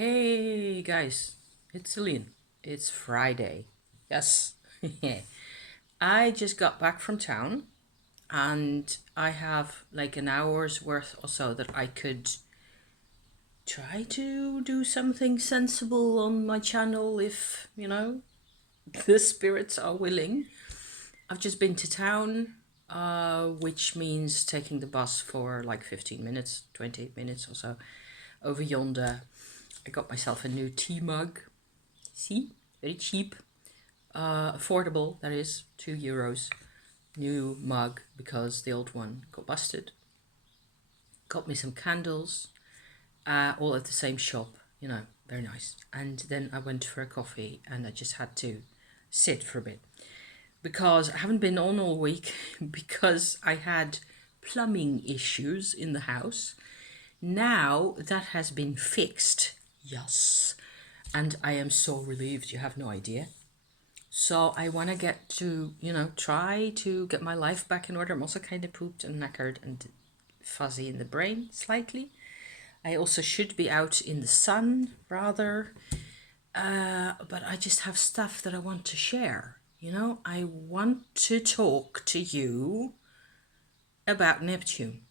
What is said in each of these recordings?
Hey guys, it's Celine. It's Friday. Yes. I just got back from town and I have like an hour's worth or so that I could try to do something sensible on my channel if, the spirits are willing. I've just been to town, which means taking the bus for like 15 minutes, 20 minutes or so over yonder. I got myself a new tea mug. See, very cheap, affordable. That is €2. New mug because the old one got busted. Got me some candles, all at the same shop. Very nice. And then I went for a coffee, and I just had to sit for a bit because I haven't been on all week because I had plumbing issues in the house. Now that has been fixed. Yes. And I am so relieved, you have no idea. So I want to get to, try to get my life back in order. I'm also kind of pooped and knackered and fuzzy in the brain slightly. I also should be out in the sun rather. But I just have stuff that I want to share. I want to talk to you about Neptune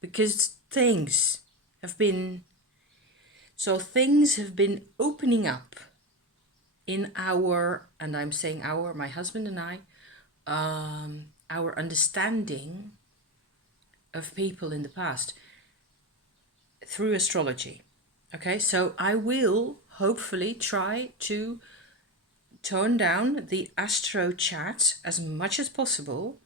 because things have been opening up in and I'm saying my husband and I, our understanding of people in the past through astrology. Okay, so I will hopefully try to tone down the astro chat as much as possible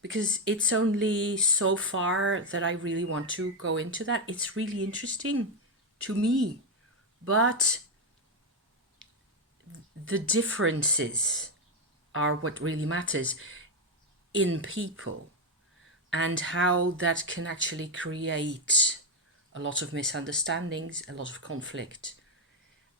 because it's only so far that I really want to go into that. It's really interesting to me, but the differences are what really matters in people and how that can actually create a lot of misunderstandings, a lot of conflict.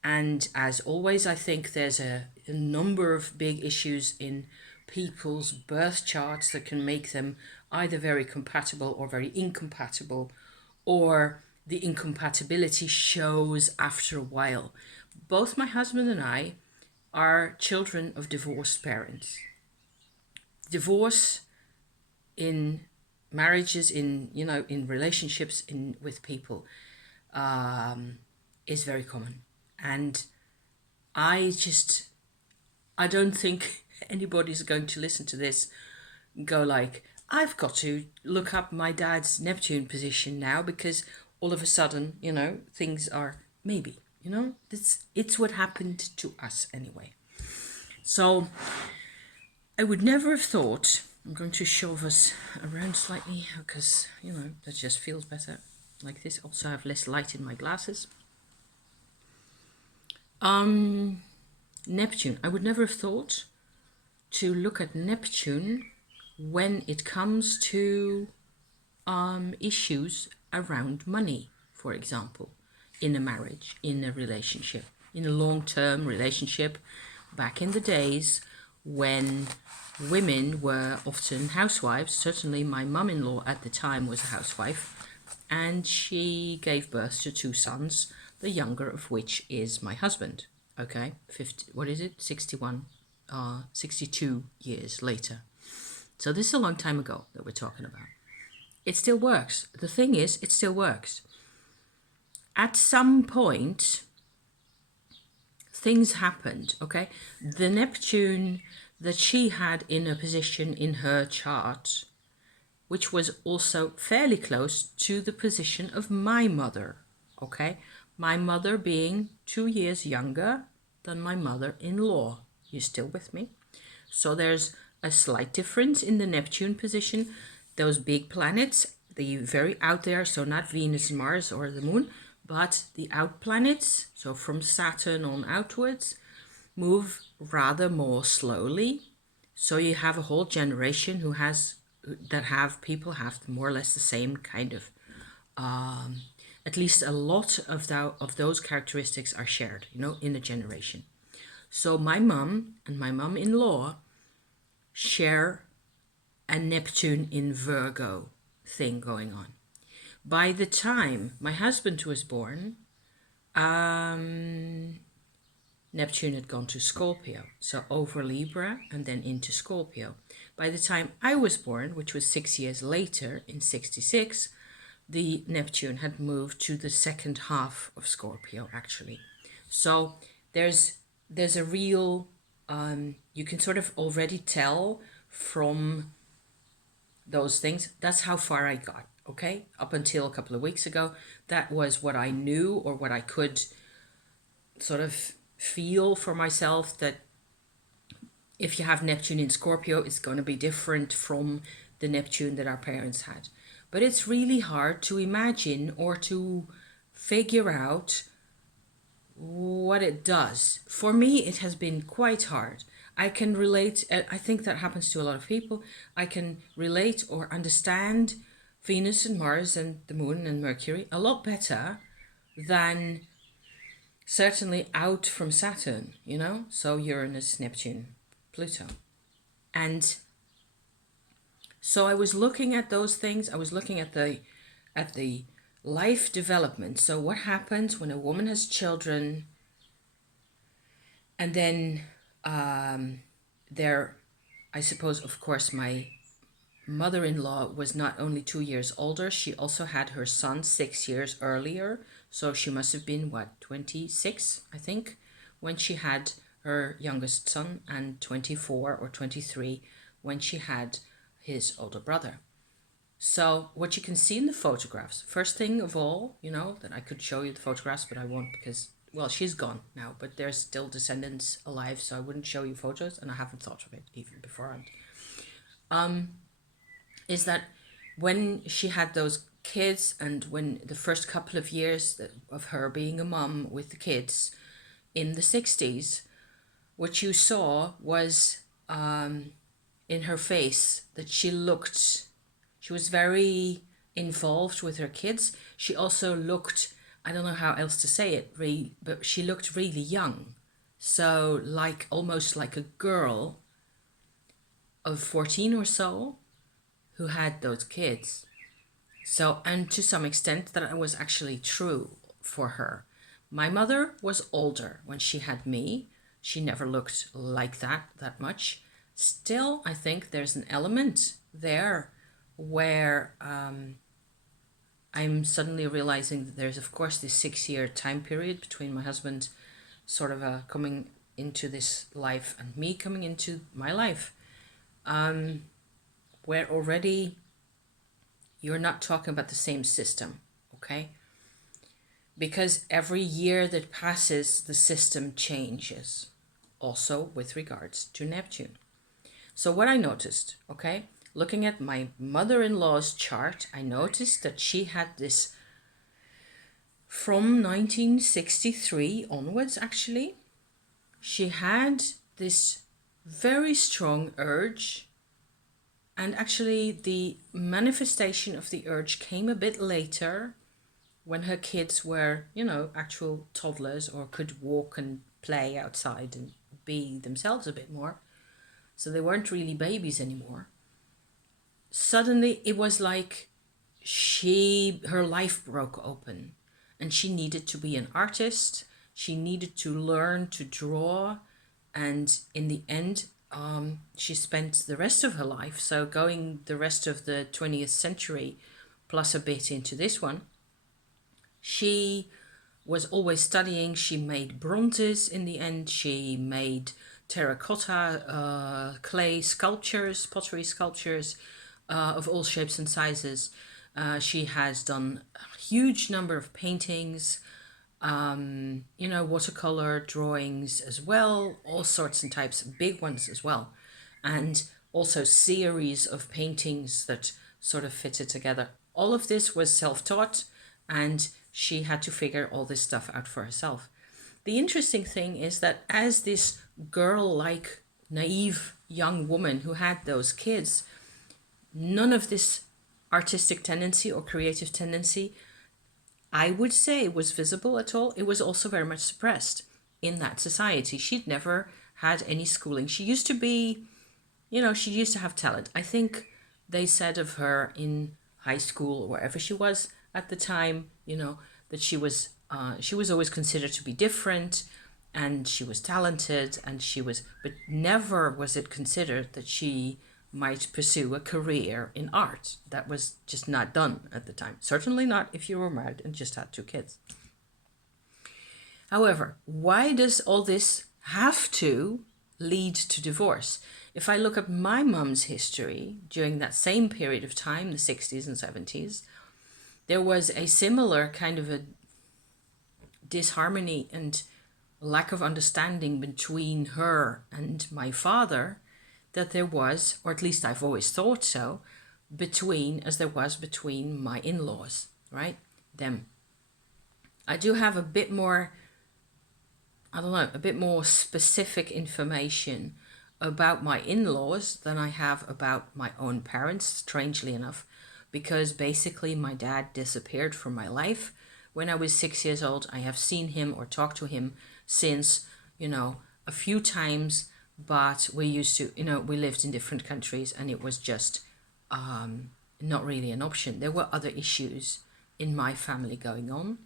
And as always, I think there's a number of big issues in people's birth charts that can make them either very compatible or very incompatible, or the incompatibility shows after a while. Both my husband and I are children of divorced parents. Divorce in marriages, in relationships with people, is very common. And I don't think anybody's going to listen to this go like, I've got to look up my dad's Neptune position now because all of a sudden, things are maybe, it's what happened to us anyway. So I would never have thought, I'm going to shove us around slightly because, that just feels better like this. Also, I have less light in my glasses. Neptune. I would never have thought to look at Neptune when it comes to issues around money, for example, in a marriage, in a relationship, in a long-term relationship, back in the days when women were often housewives. Certainly my mum-in-law at the time was a housewife, and she gave birth to 2 sons, the younger of which is my husband. Okay, 62 years later. So this is a long time ago that we're talking about. It still works. The thing is, it still works. At some point, things happened, okay? The Neptune that she had in a position in her chart, which was also fairly close to the position of my mother, okay? My mother being 2 years younger than my mother-in-law. You still with me? So there's a slight difference in the Neptune position. Those big planets, the very out there, so not Venus and Mars or the moon, but the out planets, so from Saturn on outwards, move rather more slowly. So you have a whole generation people have more or less the same kind of, at least a lot of those characteristics are shared, in a generation. So my mum and my mum-in-law share a Neptune in Virgo thing going on. By the time my husband was born, Um, Neptune had gone to Scorpio, so over Libra and then into Scorpio. By the time I was born, which was 6 years later in 66, the Neptune had moved to the second half of Scorpio, actually. So there's a real you can sort of already tell from those things. That's how far I got. Okay, up until a couple of weeks ago, that was what I knew or what I could sort of feel for myself, that if you have Neptune in Scorpio, it's going to be different from the Neptune that our parents had. But it's really hard to imagine or to figure out what it does. For me, it has been quite hard. I can relate, I think that happens to a lot of people. I can relate or understand Venus and Mars and the Moon and Mercury a lot better than certainly out from Saturn, you know? So Uranus, Neptune, Pluto. And so I was looking at those things. I was looking at the life development. So what happens when a woman has children, and then there, I suppose, of course, my mother-in-law was not only 2 years older, she also had her son 6 years earlier. So she must have been, what, 26, I think, when she had her youngest son, and 24 or 23 when she had his older brother. So what you can see in the photographs, first thing of all, you know, that I could show you the photographs, but I won't because, well, she's gone now, but there's still descendants alive, so I wouldn't show you photos, and I haven't thought of it even beforehand. Is that when she had those kids, and when the first couple of years of her being a mum with the kids in the 60s, what you saw was in her face that she was very involved with her kids. She also looked, I don't know how else to say it, really, but she looked really young. So like almost like a girl of 14 or so who had those kids. So, and to some extent that was actually true for her. My mother was older when she had me. She never looked like that much. Still, I think there's an element there where I'm suddenly realizing that there's, of course, this 6 year time period between my husband sort of coming into this life and me coming into my life, where already you're not talking about the same system, okay? Because every year that passes, the system changes, also with regards to Neptune. So what I noticed, okay, looking at my mother-in-law's chart, I noticed that she had this from 1963 onwards, actually. She had this very strong urge, and actually the manifestation of the urge came a bit later, when her kids were, you know, actual toddlers or could walk and play outside and be themselves a bit more. So they weren't really babies anymore. Suddenly it was like her life broke open, and she needed to be an artist. She needed to learn to draw, and in the end, she spent the rest of her life, so going the rest of the 20th century plus a bit into this one, she was always studying. She made bronzes in the end. She made terracotta, clay sculptures, pottery sculptures of all shapes and sizes. She has done a huge number of paintings, you know, watercolor drawings as well, all sorts and types, big ones as well. And also series of paintings that sort of fitted together. All of this was self-taught, and she had to figure all this stuff out for herself. The interesting thing is that as this girl-like, naive young woman who had those kids, none of this artistic tendency or creative tendency, I would say, was visible at all. It was also very much suppressed in that society. She'd never had any schooling. She used to be, you know, she used to have talent. I think they said of her in high school or wherever she was at the time, you know, that she was She was always considered to be different, and she was talented, but never was it considered that she might pursue a career in art. That was just not done at the time. Certainly not if you were married and just had 2 kids. However, why does all this have to lead to divorce? If I look at my mum's history during that same period of time, the 60s and 70s, there was a similar kind of a disharmony and lack of understanding between her and my father that there was, or at least I've always thought so, as there was between my in-laws, right? Them. I do have a bit more, I don't know, a bit more specific information about my in-laws than I have about my own parents, strangely enough, because basically my dad disappeared from my life when I was 6 years old. I have seen him or talked to him since, a few times, but we used to, we lived in different countries and it was just not really an option. There were other issues in my family going on.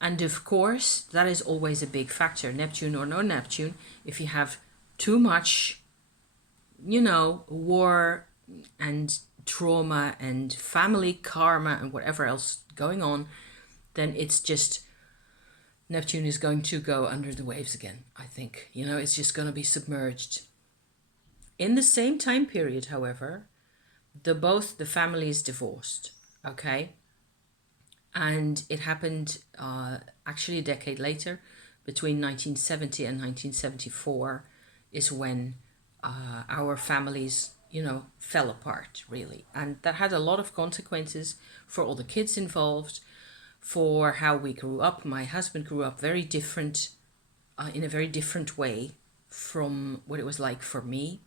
And of course, that is always a big factor, Neptune or no Neptune. If you have too much, war and trauma and family karma and whatever else going on, then it's just, Neptune is going to go under the waves again, I think. It's just going to be submerged. In the same time period, however, both the families divorced, okay? And it happened actually a decade later, between 1970 and 1974 is when our families, fell apart, really. And that had a lot of consequences for all the kids involved, for how we grew up. My husband grew up very different, in a very different way from what it was like for me.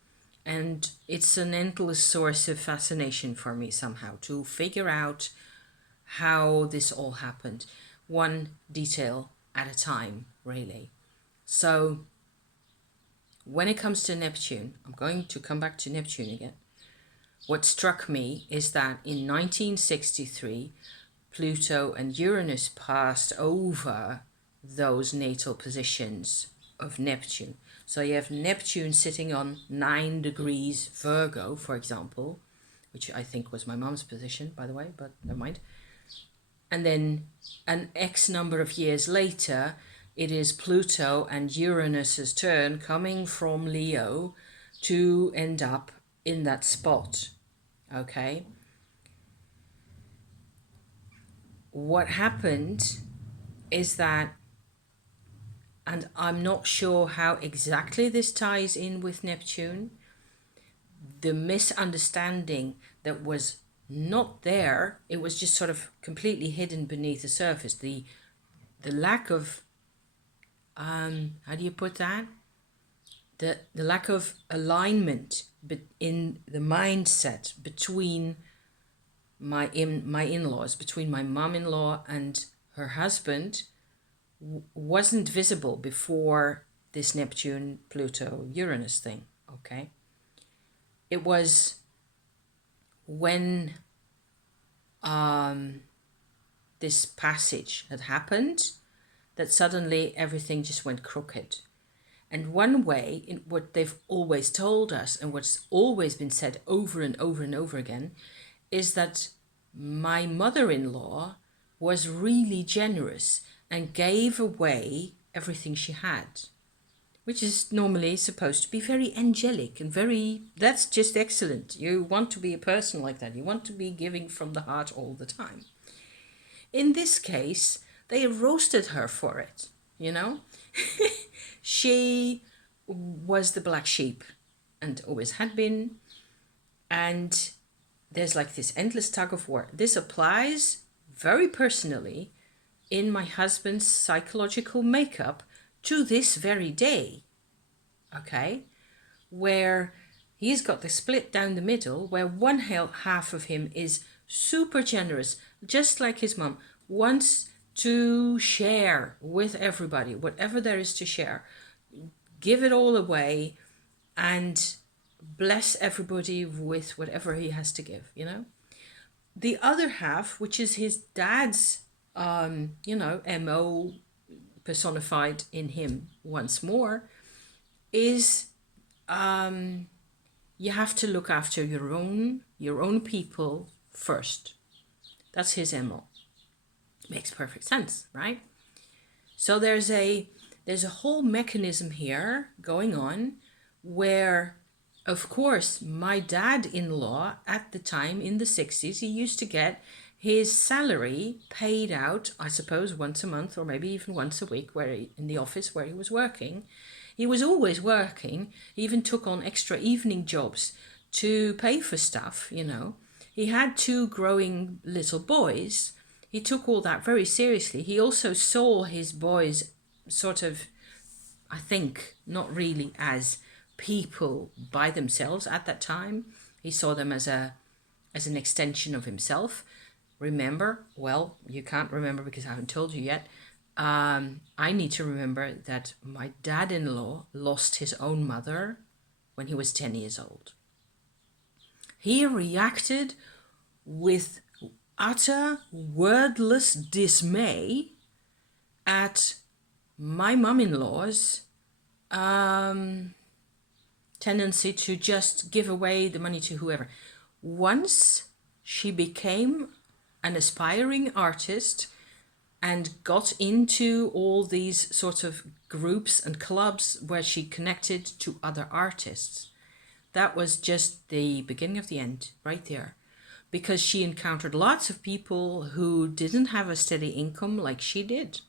And it's an endless source of fascination for me somehow to figure out how this all happened, one detail at a time, really. So when it comes to Neptune, I'm going to come back to Neptune again. What struck me is that in 1963, Pluto and Uranus passed over those natal positions of Neptune. So you have Neptune sitting on 9 degrees Virgo, for example, which I think was my mom's position, by the way, but never mind. And then an X number of years later, it is Pluto and Uranus's turn coming from Leo to end up in that spot. Okay? What happened is that, and I'm not sure how exactly this ties in with Neptune, the misunderstanding that was not there, it was just sort of completely hidden beneath the surface. The lack of, how do you put that? The lack of alignment in the mindset between my in-laws, between my mom-in-law and her husband, wasn't visible before this Neptune, Pluto, Uranus thing, okay? It was when this passage had happened that suddenly everything just went crooked. And one way, in what they've always told us and what's always been said over and over and over again, is that my mother-in-law was really generous and gave away everything she had, which is normally supposed to be very angelic and that's just excellent. You want to be a person like that. You want to be giving from the heart all the time. In this case, they roasted her for it, She was the black sheep and always had been. And there's like this endless tug of war. This applies very personally in my husband's psychological makeup to this very day, okay? Where he's got the split down the middle, where one half of him is super generous, just like his mum, wants to share with everybody, whatever there is to share, give it all away and bless everybody with whatever he has to give, The other half, which is his dad's MO personified in him once more, is you have to look after your own people first. That's his MO. Makes perfect sense, right? So there's a whole mechanism here going on where, of course, my dad-in-law at the time in the 60s, he used to get his salary paid out, I suppose, once a month or maybe even once a week in the office where he was working. He was always working. He even took on extra evening jobs to pay for stuff, He had two growing little boys. He took all that very seriously. He also saw his boys sort of, I think, not really as people by themselves at that time. He saw them as an extension of himself. Remember, well, you can't remember because I haven't told you yet. I need to remember that my dad-in-law lost his own mother when he was 10 years old. He reacted with utter wordless dismay at my mum-in-law's tendency to just give away the money to whoever. Once she became an aspiring artist and got into all these sort of groups and clubs where she connected to other artists, that was just the beginning of the end right there. Because she encountered lots of people who didn't have a steady income like she did.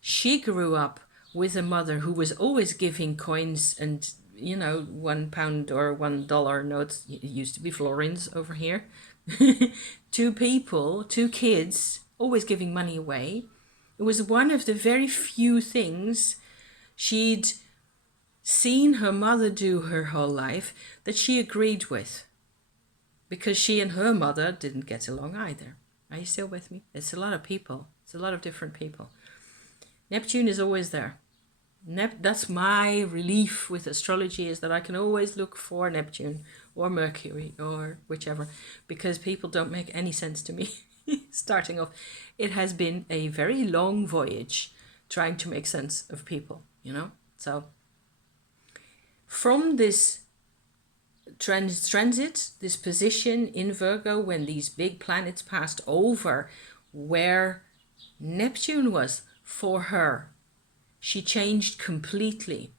She grew up with a mother who was always giving coins and, £1 or $1 notes, it used to be florins over here, to kids, always giving money away. It was one of the very few things she'd seen her mother do her whole life that she agreed with. Because she and her mother didn't get along either. Are you still with me? It's a lot of people. It's a lot of different people. Neptune is always there. That's my relief with astrology, is that I can always look for Neptune or Mercury or whichever, because people don't make any sense to me. Starting off, it has been a very long voyage trying to make sense of people, So from this transit, this position in Virgo, when these big planets passed over where Neptune was for her, she changed completely.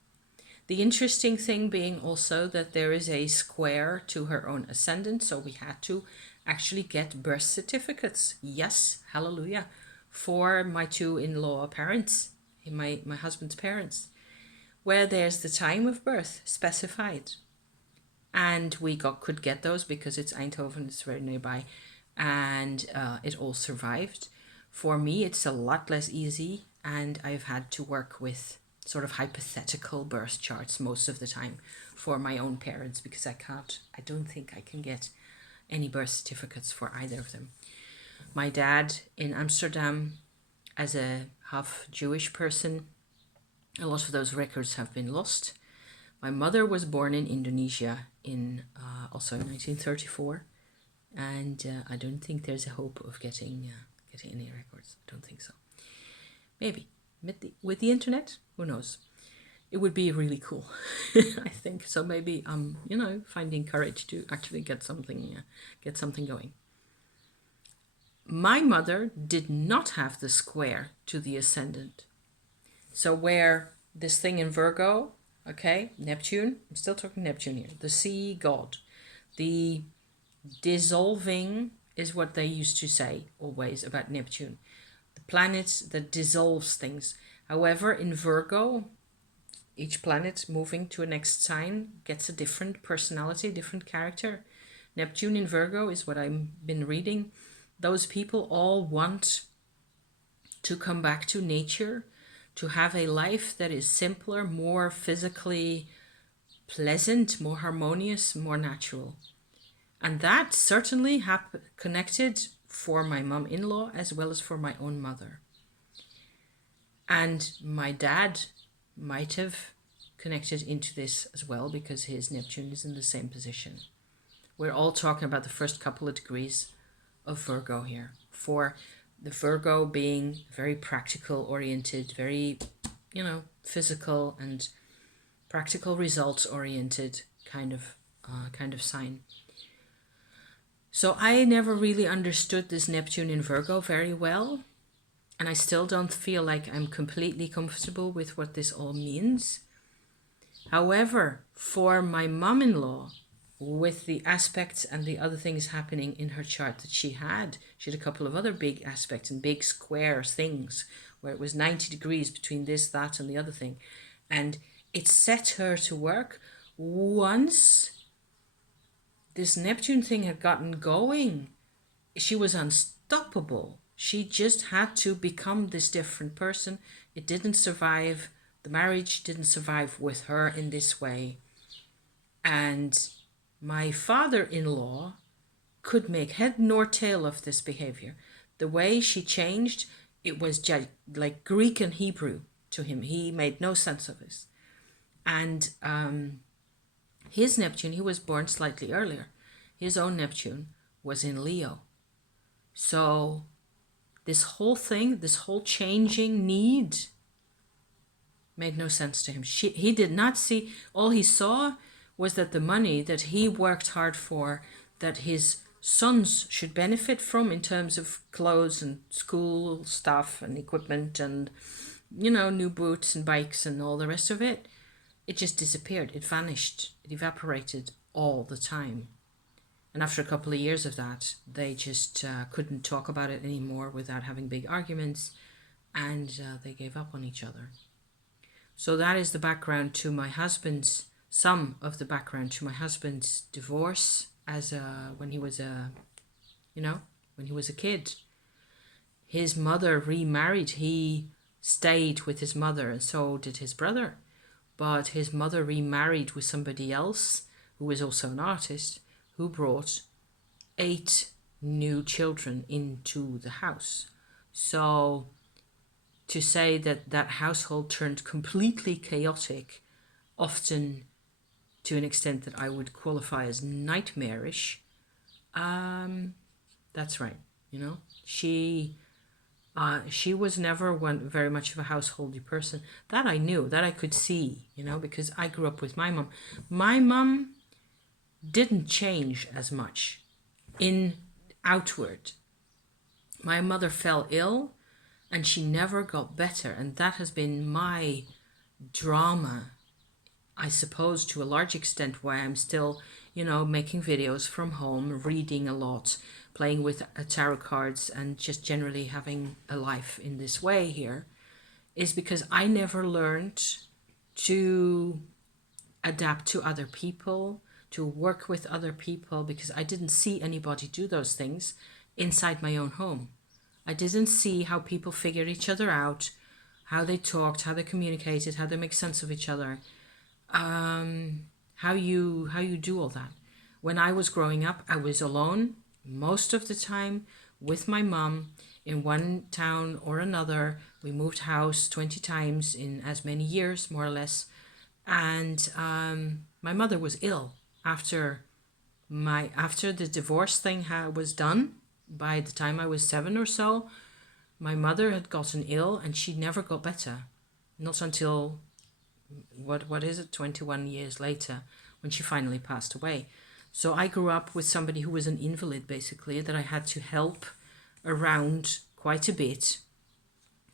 The interesting thing being also that there is a square to her own ascendant, so we had to actually get birth certificates. Yes, hallelujah, for my two in-law parents, my husband's parents, where there's the time of birth specified. And we could get those because it's Eindhoven, it's very nearby, and it all survived. For me, it's a lot less easy, and I've had to work with sort of hypothetical birth charts most of the time for my own parents, because I don't think I can get any birth certificates for either of them. My dad in Amsterdam, as a half Jewish person, a lot of those records have been lost. My mother was born in Indonesia in also 1934, and I don't think there's a hope of getting any records. I don't think so. Maybe with the internet, who knows? It would be really cool, I think. So maybe I'm, finding courage to actually get something going. My mother did not have the square to the ascendant. So where this thing in Virgo, okay, Neptune, I'm still talking Neptune here, the sea god, the dissolving is what they used to say always about Neptune, the planet that dissolves things. However, in Virgo, each planet moving to a next sign gets a different personality, different character. Neptune in Virgo is what I've been reading. Those people all want to come back to nature, to have a life that is simpler, more physically pleasant, more harmonious, more natural. And that certainly connected for my mum-in-law as well as for my own mother. And my dad might have connected into this as well, because his Neptune is in the same position. We're all talking about the first couple of degrees of Virgo here. For The Virgo being very practical oriented, very, physical and practical results oriented kind of sign. So I never really understood this Neptune in Virgo very well, and I still don't feel like I'm completely comfortable with what this all means. However, for my mom-in-law, with the aspects and the other things happening in her chart that she had a couple of other big aspects and big square things where it was 90 degrees between this, that, and the other thing. And it set her to work. Once this Neptune thing had gotten going, she was unstoppable. She just had to become this different person. It didn't survive. The marriage didn't survive with her in this way. And my father-in-law could make head nor tail of this behavior. The way she changed, it was like Greek and Hebrew to him. He made no sense of this. And his Neptune, he was born slightly earlier. His own Neptune was in Leo. So this whole thing, this whole changing need made no sense to him. He did not see, all he saw was that the money that he worked hard for, that his sons should benefit from in terms of clothes and school stuff and equipment and, new boots and bikes and all the rest of it, it just disappeared. It vanished. It evaporated all the time. And after a couple of years of that, they just couldn't talk about it anymore without having big arguments, and they gave up on each other. So that is the background to my husband's, some of the background to my husband's divorce when he was a kid. His mother remarried. He stayed with his mother, and so did his brother. But his mother remarried with somebody else who was also an artist, who brought 8 new children into the house. So to say that that household turned completely chaotic, often to an extent that I would qualify as nightmarish, that's right. She was never very much of a householdy person. That I knew, that I could see, because I grew up with my mom. My mom didn't change as much in outward. My mother fell ill and she never got better, and that has been my drama, I suppose, to a large extent, why I'm still, making videos from home, reading a lot, playing with tarot cards, and just generally having a life in this way here, is because I never learned to adapt to other people, to work with other people, because I didn't see anybody do those things inside my own home. I didn't see how people figured each other out, how they talked, how they communicated, how they make sense of each other, how you do all that. When I was growing up, I was alone most of the time with my mom in one town or another. We moved house 20 times in as many years, more or less. And my mother was ill after the divorce thing was done. By the time I was 7 or so, my mother had gotten ill and she never got better. Not until, what is it, 21 years later, when she finally passed away. So I grew up with somebody who was an invalid, basically, that I had to help around quite a bit.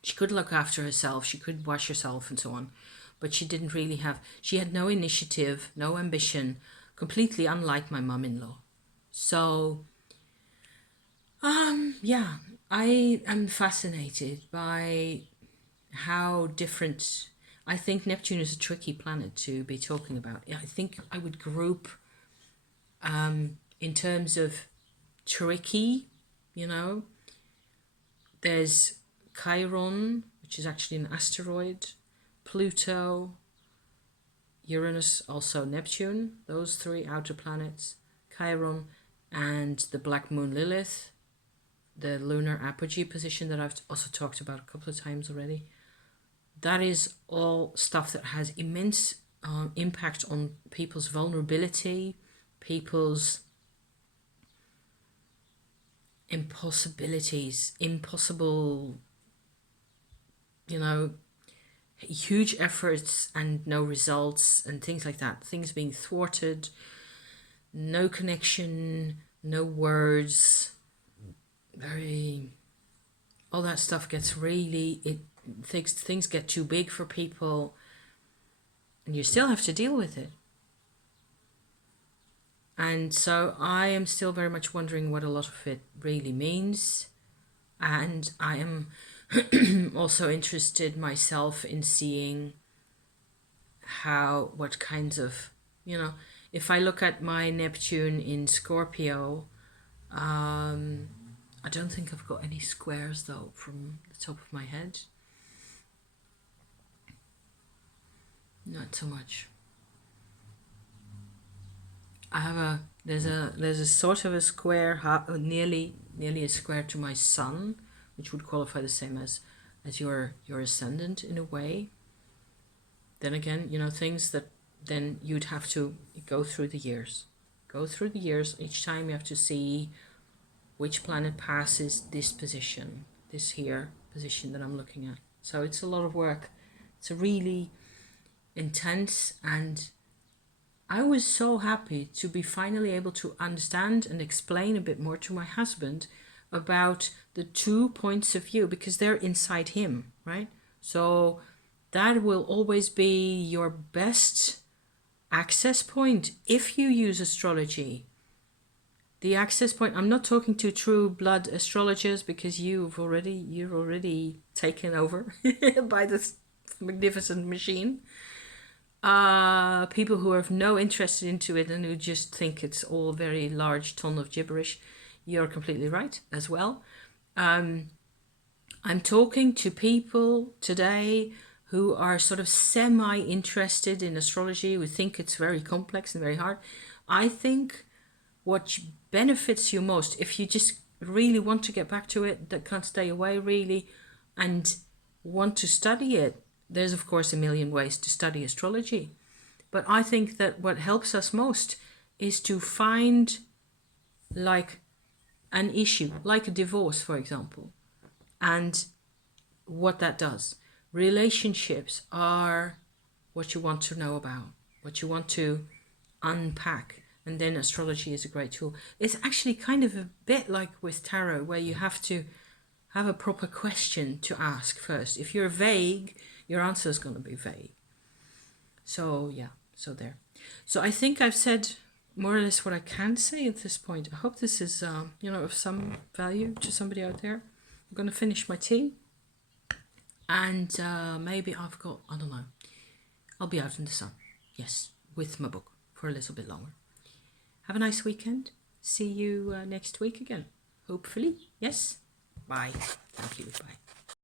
She could look after herself, she could wash herself and so on, but she didn't really she had no initiative, no ambition, completely unlike my mom-in-law. So, yeah, I am fascinated by how different. I think Neptune is a tricky planet to be talking about. I think I would group in terms of tricky, there's Chiron, which is actually an asteroid, Pluto, Uranus, also Neptune, those 3 outer planets, Chiron, and the Black Moon Lilith, the lunar apogee position that I've also talked about a couple of times already. That is all stuff that has immense impact on people's vulnerability, people's impossibilities, impossible, you know, huge efforts and no results and things like that. Things being thwarted, no connection, no words, very, all that stuff gets really, things get too big for people and you still have to deal with it. And so I am still very much wondering what a lot of it really means. And I am also interested myself in seeing what kinds of, if I look at my Neptune in Scorpio, I don't think I've got any squares though from the top of my head. Not so much. I have there's a sort of a square, nearly a square to my sun, which would qualify the same as your ascendant in a way. Then again, things that then you'd have to go through the years. Each time you have to see which planet passes this position, this here position that I'm looking at. So it's a lot of work. It's a really intense, and I was so happy to be finally able to understand and explain a bit more to my husband about the 2 points of view, because they're inside him, right? So that will always be your best access point if you use astrology. The access point, I'm not talking to true blood astrologers, because you're already taken over by this magnificent machine. People who have no interest into it and who just think it's all very large ton of gibberish, you're completely right as well. I'm talking to people today who are sort of semi-interested in astrology, who think it's very complex and very hard. I think what benefits you most, if you just really want to get back to it, that can't stay away really, and want to study it, there's of course a million ways to study astrology. But I think that what helps us most is to find like an issue, like a divorce, for example, and what that does. Relationships are what you want to know about, what you want to unpack. And then astrology is a great tool. It's actually kind of a bit like with tarot, where you have to have a proper question to ask first. If you're vague, your answer is going to be vague. So yeah, so there. So I think I've said more or less what I can say at this point. I hope this is, of some value to somebody out there. I'm going to finish my tea. And maybe I don't know. I'll be out in the sun. Yes, with my book for a little bit longer. Have a nice weekend. See you next week again. Hopefully. Yes. Bye. Thank you. Bye.